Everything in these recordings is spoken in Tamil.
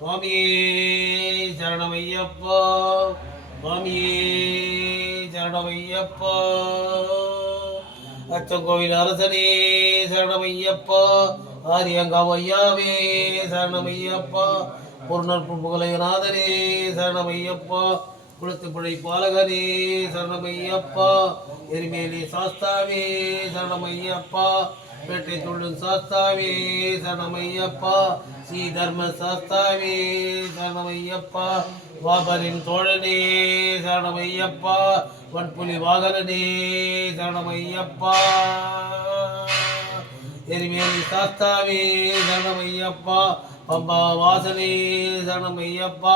சுவாமியே சரணமையப்பா. சுவாமியே சரணமையப்பா. அச்சங்கோவில் அரசனே சரணமையப்பா. ஆரியங்காவையாவே சரணமையப்பா. பொருணர் புகழைநாதனே சரணமையப்பா. குளத்து புழை பாலகனே சரணமையப்பா. எரிமேலி சாஸ்தாவே சரணமையப்பா. பேட்டை துள்ளும் சாஸ்தாவே சரணமையப்பா. ஸ்ரீ தர்ம சாஸ்தாவே சரணமையப்பா. வாபரின் தோழனே சரணமையப்பா. வன்புலி வாகனனே சரணமையப்பா. எரிமேலி சாஸ்தாவே சரணமையப்பா. பம்பா வாசனே சரணமையப்பா.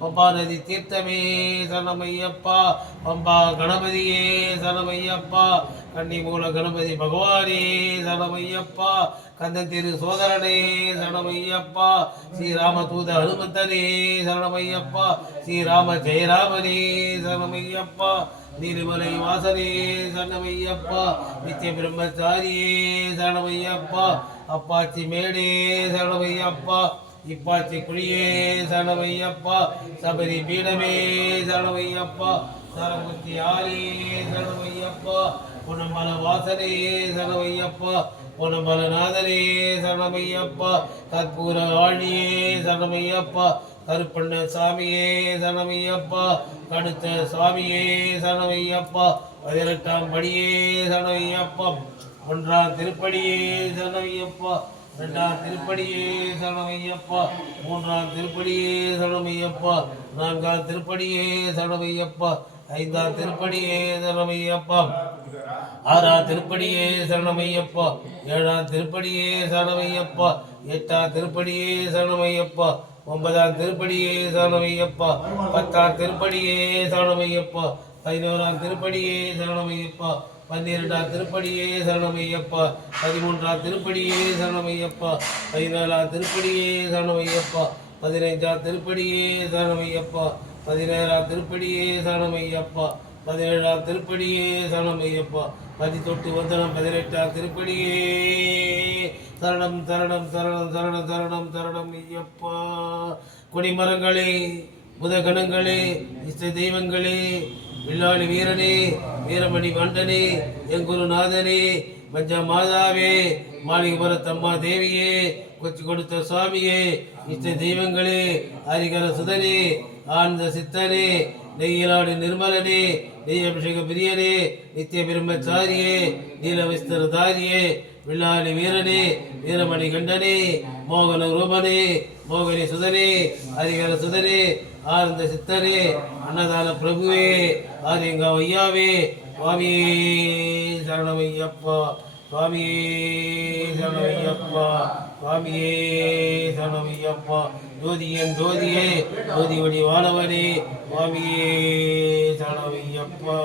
பம்பா நதி தீர்த்தமே சரணமையப்பா. பம்பா கணபதியே சரணமையப்பா. கன்னி மூல கணபதி பகவானே சரணமையப்பா. கந்தன் திரு சோதரனே சரணமையப்பா. ஸ்ரீராம தூத ஹனுமந்தனே சரணமையப்பா. ஸ்ரீராம ஜெயராமனே சரணமையப்பா. நீலிமலை வாசனே சரணமையப்பா. நித்திய பிரம்மச்சாரியே சரணமையப்பா. அப்பாச்சி மேடே சரணமையப்பா. இப்பாச்சி குழியே சரணமையப்பா. சபரி பீடமே சரணமையப்பா. சரமுத்தி ஆரே சரணமையப்பா. பொன்னம்பல வாசனே சரணமையப்பா. பொன்னம்பலநாதனே சரணமையப்பா. கற்பூர ஆழியே சரணமையப்பா. கருப்பண்ண சாமியே சரணமையப்பா. கடுத்த சாமியே சரணமையப்பா. 18ஆம் படியே சரணமையப்பா. 1ஆம் திருப்படியே சரணமையப்பா. 2ஆம் திருப்படியே சரணமையப்பா. 3ஆம் திருப்படியே சரணமையப்பா. 4ஆம் திருப்படியே சரணமையப்பா. 5ஆம் திருப்படியே சரணமையப்பா. 6ஆம் திருப்படியே சரணமையப்பா. 7ஆம் திருப்படியே சரணமையப்பா. 8ஆம் திருப்படியே சரணமையப்பா. 9ஆம் திருப்படியே சரணமையப்பா. 10ஆம் திருப்படியே சரணமையப்பா. 11ஆம் திருப்படியே சரணமையப்பா. 12ஆம் திருப்படியே சரணமையப்பா. 13ஆம் திருப்படியே சரணமையப்பா. 14ஆம் திருப்படியே சரணமையப்பா. 15ஆம் திருப்படியே சரணமையப்பா. 16ஆம் திருப்படியே சரணமையப்பா. 17ஆம் திருப்படியே சரணமையப்பா. 18 வந்தனம் 18ஆம் திருப்படியே சரணம் சரணம் சரணம் சரணம் சரணம் சரணம் ஐயப்பா. கொடிமரங்களே, புதகணங்களே, இஷ்ட தெய்வங்களே, வில்லாளி வீரனே, வீரமணி மண்டனே, எங்குருநாதனே, பஞ்ச மாதாவே, மாளிகபுரத்தம்மா தேவியே, கொச்சி கொடுத்த சுவாமியே, இஷ்ட தெய்வங்களே, ஹரிகர சுதனே, ஆனந்த சித்தனே, நெய்யலாடு நிர்மலனே, நெய் அபிஷேக பிரியனே, நித்திய பிரம்மச்சாரியே, நீல விஸ்தரதாரியே, வில்லாளி வீரனே, வீரமணி கண்டனே, மோகன ரூபனே, மோகனி சுதனே, ஹரிகர சுதனே, ஆனந்த சித்தரே, அன்னதான பிரபுவே, ஆரியங்கா ஐயாவே, சுவாமியே சரணமையப்பா. சுவாமியே சரணமையப்பா. சுவாமியே சரணமையப்பா. ஜோதியன் ஜோதியே, ஜோதி வடி வானவனே, சுவாமியே சரணமையப்பா.